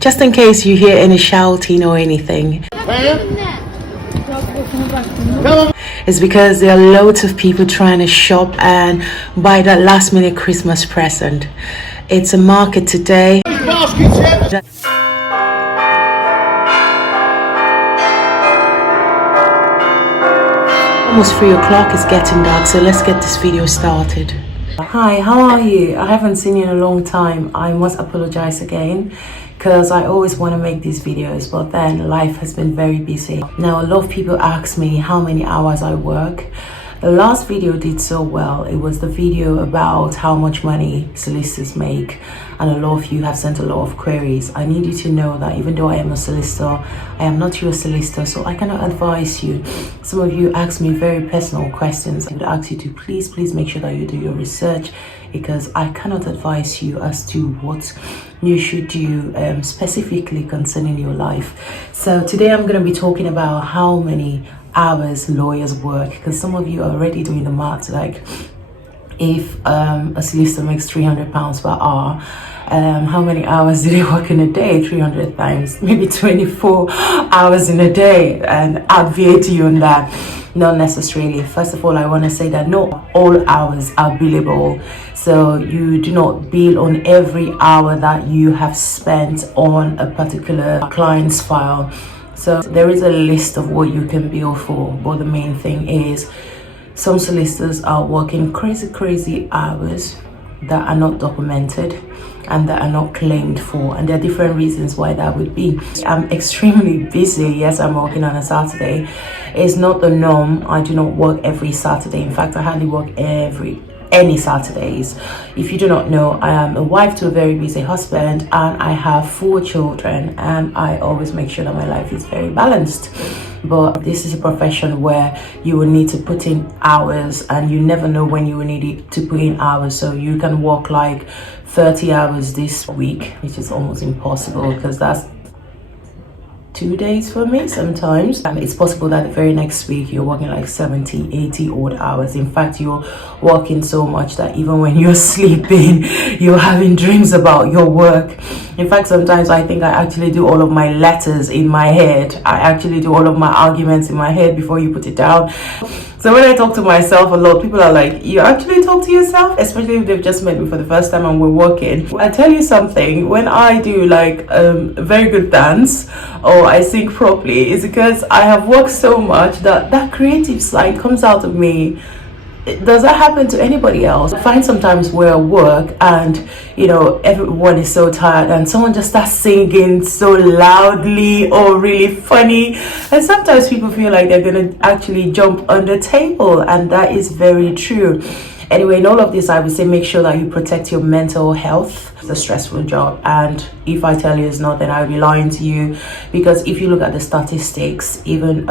Just in case you hear any shouting or anything, it's because there are loads of people trying to shop and buy that last minute Christmas present. It's a market today. Almost 3 o'clock, it's getting dark, so let's get this video started. Hi, how are you? I haven't seen you in a long time. I must apologize again because I always want to make these videos, but then life has been very busy. Now, a lot of people ask me how many hours I work. The last video did so well. It was the video about how much money solicitors make, and a lot of you have sent a lot of queries. I need you to know that even though I am a solicitor, I am not your solicitor, so I cannot advise you. Some of you ask me very personal questions. I would ask you to please make sure that you do your research, because I cannot advise you as to what you should do specifically concerning your life. So today I'm going to be talking about how many hours lawyers work, because some of you are already doing the math, like if a solicitor makes £300 per hour, how many hours do they work in a day? 300 times maybe 24 hours in a day, and I'd VAT you on that. Not necessarily. First of all, I want to say that not all hours are billable, so you do not bill on every hour that you have spent on a particular client's file. So there is a list of what you can bill for, but the main thing is some solicitors are working crazy hours that are not documented and that are not claimed for, and there are different reasons why that would be. I'm extremely busy. Yes, I'm working on a Saturday. It's not the norm. I do not work every Saturday. In fact, I hardly work any Saturdays. If you do not know, I am a wife to a very busy husband, and I have 4 children, and I always make sure that my life is very balanced. But this is a profession where you will need to put in hours, and you never know when you will need to put in hours. So you can work like 30 hours this week, which is almost impossible because that's 2 days for me sometimes, and it's possible that the very next week you're working like 70, 80 odd hours. In fact, you're working so much that even when you're sleeping, you're having dreams about your work. In fact, sometimes I think I actually do all of my letters in my head. I actually do all of my arguments in my head before you put it down. So when I talk to myself a lot, people are like, you actually talk to yourself? Especially if they've just met me for the first time and we're working. I tell you something, when I do like a very good dance or I sing properly, it's because I have worked so much that that creative side comes out of me. Does that happen to anybody else? I find sometimes where I work and everyone is so tired and someone just starts singing so loudly or really funny, and sometimes people feel like they're gonna actually jump on the table, and that is very true. Anyway, in all of this, I would say make sure that you protect your mental health. It's a stressful job, and if I tell you it's not, then I'll be lying to you, because if you look at the statistics, even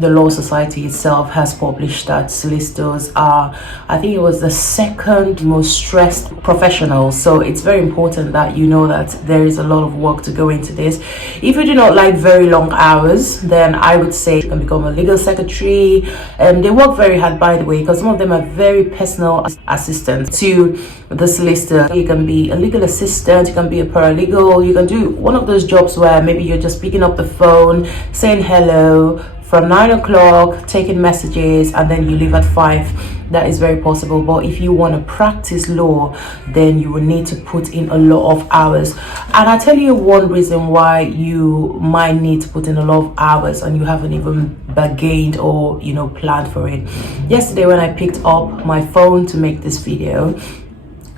the Law Society itself has published that solicitors are, I think it was the second most stressed professional. So it's very important that you know that there is a lot of work to go into this. If you do not like very long hours, then I would say you can become a legal secretary. They work very hard, by the way, because some of them are very personal assistants to the solicitor. You can be a legal assistant, you can be a paralegal, you can do one of those jobs where maybe you're just picking up the phone, saying hello from 9 o'clock, taking messages, and then you leave at 5. That is very possible. But if you want to practice law, then you will need to put in a lot of hours. And I'll tell you one reason why you might need to put in a lot of hours and you haven't even bargained or planned for it. Yesterday when I picked up my phone to make this video,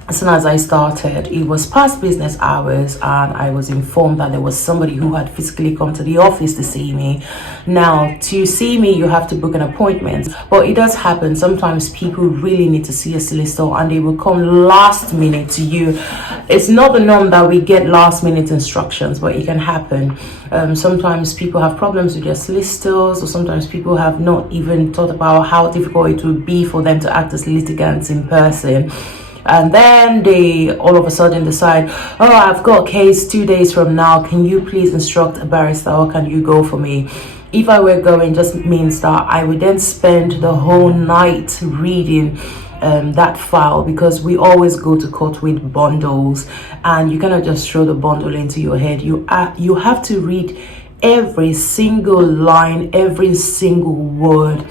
as soon as I started, it was past business hours, and I was informed that there was somebody who had physically come to the office to see me. Now, to see me, you have to book an appointment, but it does happen. Sometimes people really need to see a solicitor and they will come last minute to you. It's not the norm that we get last minute instructions, but it can happen. Sometimes people have problems with their solicitors, or sometimes people have not even thought about how difficult it would be for them to act as litigants in person. And then they all of a sudden decide, oh, I've got a case 2 days from now, can you please instruct a barrister, or can you go for me? If I were going, just means that I would then spend the whole night reading that file, because we always go to court with bundles, and you cannot just throw the bundle into your head. You have to read every single line, every single word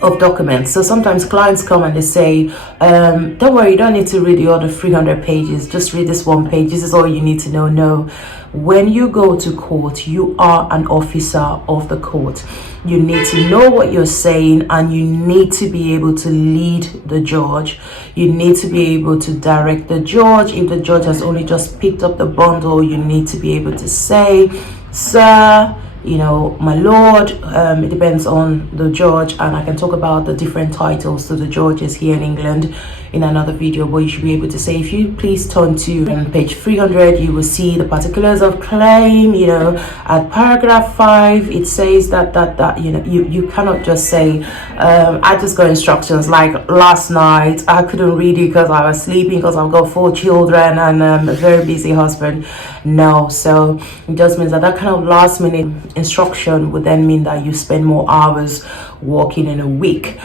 of documents. So sometimes clients come and they say, don't worry, you don't need to read the other 300 pages, just read this one page, this is all you need to know. No, when you go to court, you are an officer of the court. You need to know what you're saying, and you need to be able to lead the judge. You need to be able to direct the judge. If the judge has only just picked up the bundle, you need to be able to say, sir, you know, my lord. It depends on the judge, and I can talk about the different titles to the judges here in England in another video, but you should be able to say, if you please turn to page 300, you will see the particulars of claim. You know, at paragraph 5 it says that you know, you cannot just say, I just got instructions, like last night I couldn't read it because I was sleeping, because I've got 4 children and a very busy husband. No. So it just means that kind of last minute instruction would then mean that you spend more hours working in a week.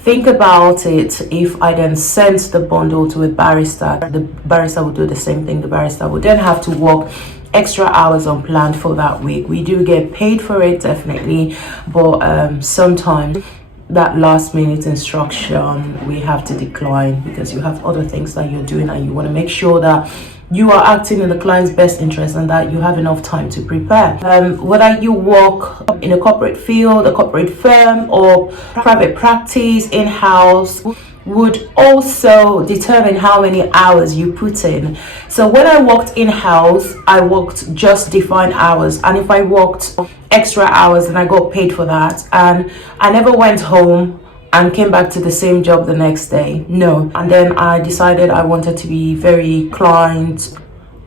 Think about it. If I then sent the bundle to a barrister, the barrister would do the same thing. The barrister would then have to work extra hours unplanned for that week. We do get paid for it, definitely, but sometimes that last minute instruction we have to decline, because you have other things that you're doing, and you want to make sure that you are acting in the client's best interest and that you have enough time to prepare. Whether you work in a corporate field, a corporate firm, or private practice, in-house, would also determine how many hours you put in. So when I worked in-house, I worked just defined hours, and if I worked extra hours, then I got paid for that, and I never went home and came back to the same job the next day. No. And then I decided I wanted to be very client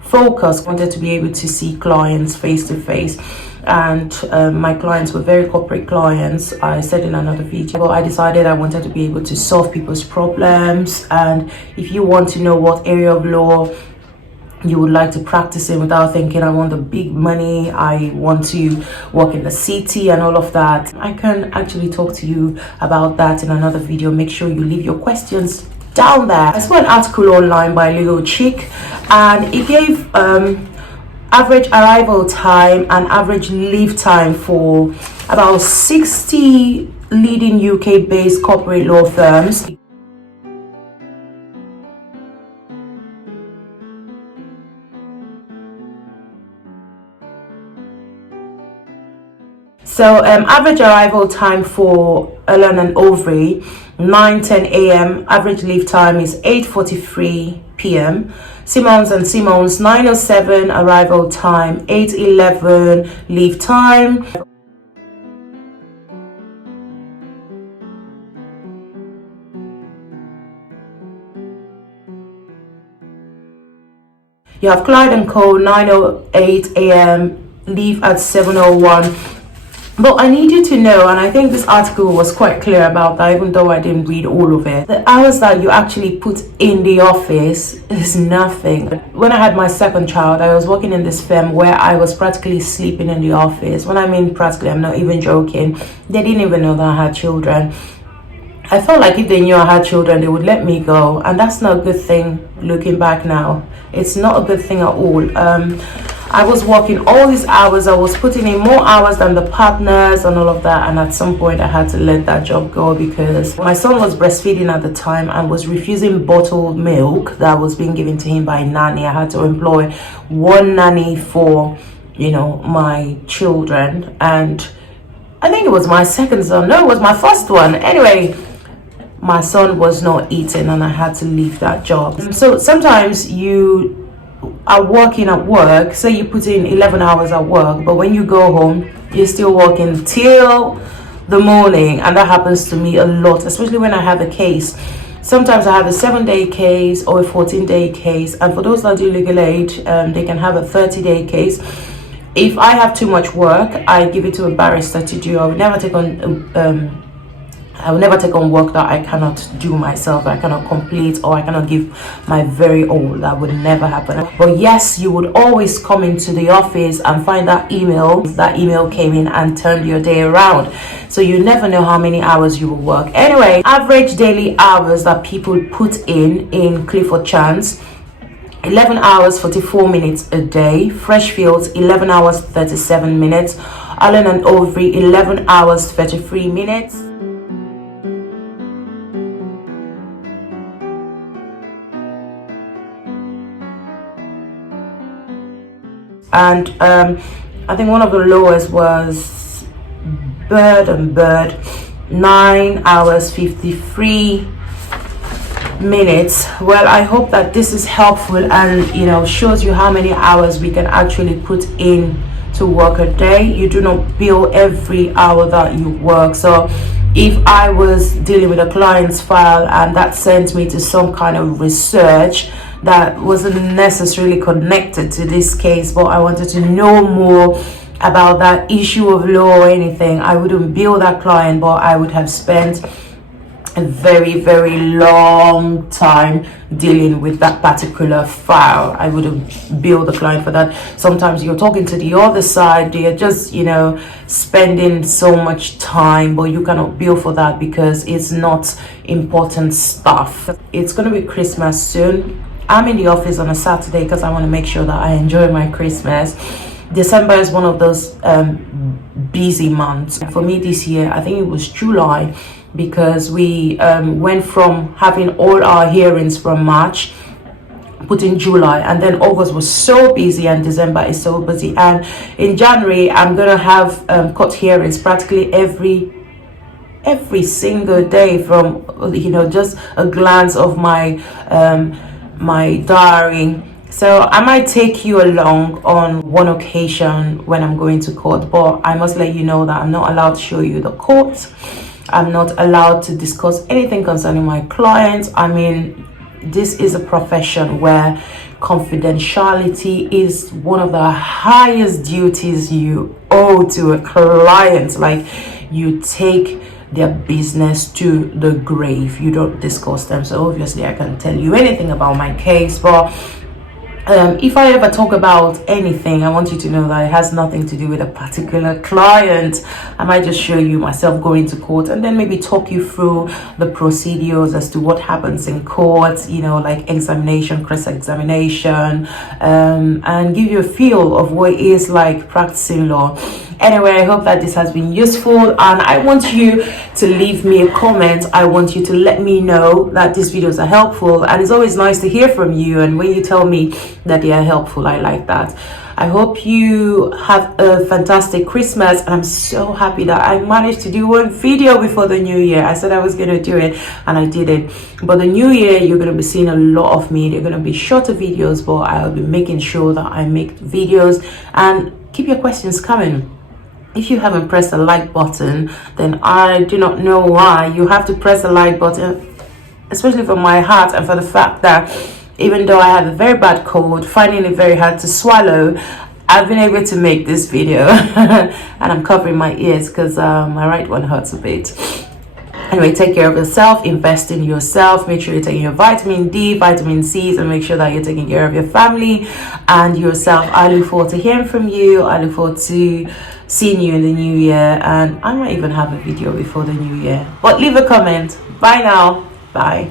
focused, wanted to be able to see clients face to face, and my clients were very corporate clients. I said in another video, I decided I wanted to be able to solve people's problems. And if you want to know what area of law you would like to practice in without thinking, I want the big money, I want to work in the city and all of that, I can actually talk to you about that in another video. Make sure you leave your questions down there. I saw an article online by Legal Chick, and it gave average arrival time and average leave time for about 60 leading UK based corporate law firms. So average arrival time for Ellen and Overy, 9:10 a.m. Average leave time is 8:43 p.m. Simmons and Simmons, 9:07 arrival time, 8:11 leave time. You have Clyde and Co, 9:08 a.m. leave at 7:01. But I need you to know, and I think this article was quite clear about that, even though I didn't read all of it, the hours that you actually put in the office is nothing. When I had my second child, I was working in this firm where I was practically sleeping in the office. When I mean practically, I'm not even joking. They didn't even know that I had children. I felt like if they knew I had children, they would let me go, and that's not a good thing looking back now. It's not a good thing at all. I was working all these hours, I was putting in more hours than the partners and all of that, and at some point I had to let that job go because my son was breastfeeding at the time and was refusing bottled milk that was being given to him by a nanny. I had to employ one nanny for, you know, my children, and I think it was my second son, no, it was my first one. Anyway, my son was not eating and I had to leave that job. So sometimes you are working at work, say you put in 11 hours at work, but when you go home you're still working till the morning, and that happens to me a lot, especially when I have a case. Sometimes I have a 7-day case or a 14-day case, and for those that do legal aid, they can have a 30-day case. If I have too much work, I give it to a barrister to do. I would never take on I will never take on work that I cannot do myself, I cannot complete, or I cannot give my very all. That would never happen. But yes, you would always come into the office and find that email came in and turned your day around. So you never know how many hours you will work. Anyway, average daily hours that people put in Clifford Chance: 11 hours 44 minutes a day. Freshfields 11 hours 37 minutes. Allen and Overy 11 hours 33 minutes. And I think one of the lowest was Bird 9 hours 53 minutes. Well, I hope that this is helpful and shows you how many hours we can actually put in to work a day. You do not bill every hour that you work. So if I was dealing with a client's file and that sent me to some kind of research that wasn't necessarily connected to this case, but I wanted to know more about that issue of law or anything, I wouldn't bill that client, but I would have spent a very, very long time dealing with that particular file. I wouldn't bill the client for that. Sometimes you're talking to the other side, they're just spending so much time, but you cannot bill for that because it's not important stuff. It's going to be Christmas soon. I'm in the office on a Saturday because I want to make sure that I enjoy my Christmas. December is one of those busy months. For me this year, I think it was July, because we went from having all our hearings from March, put in July, and then August was so busy and December is so busy. And in January, I'm going to have court hearings practically every single day from, just a glance of my my diary. So I might take you along on one occasion when I'm going to court, but I must let you know that I'm not allowed to show you the court. I'm not allowed to discuss anything concerning my clients. I mean, this is a profession where confidentiality is one of the highest duties you owe to a client. Like, you take their business to the grave, you don't discuss them. So obviously I can't tell you anything about my case, but if I ever talk about anything, I want you to know that it has nothing to do with a particular client. I might just show you myself going to court and then maybe talk you through the procedures as to what happens in court, like examination, cross-examination, and give you a feel of what it is like practicing law. Anyway, I hope that this has been useful, and I want you to leave me a comment. I want you to let me know that these videos are helpful, and it's always nice to hear from you, and when you tell me that they are helpful, I like that. I hope you have a fantastic Christmas, and I'm so happy that I managed to do one video before the new year. I said I was going to do it, and I did it. But the new year, you're going to be seeing a lot of me. They're going to be shorter videos, but I'll be making sure that I make videos, and keep your questions coming. If you haven't pressed the like button, then I do not know why. You have to press the like button, especially for my heart and for the fact that even though I have a very bad cold, finding it very hard to swallow, I've been able to make this video. And I'm covering my ears because my right one hurts a bit. Anyway, take care of yourself, invest in yourself, make sure you're taking your vitamin D, vitamin C's, and make sure that you're taking care of your family and yourself. I look forward to hearing from you. I look forward to seeing you in the new year, and I might even have a video before the new year. But leave a comment. Bye now. Bye.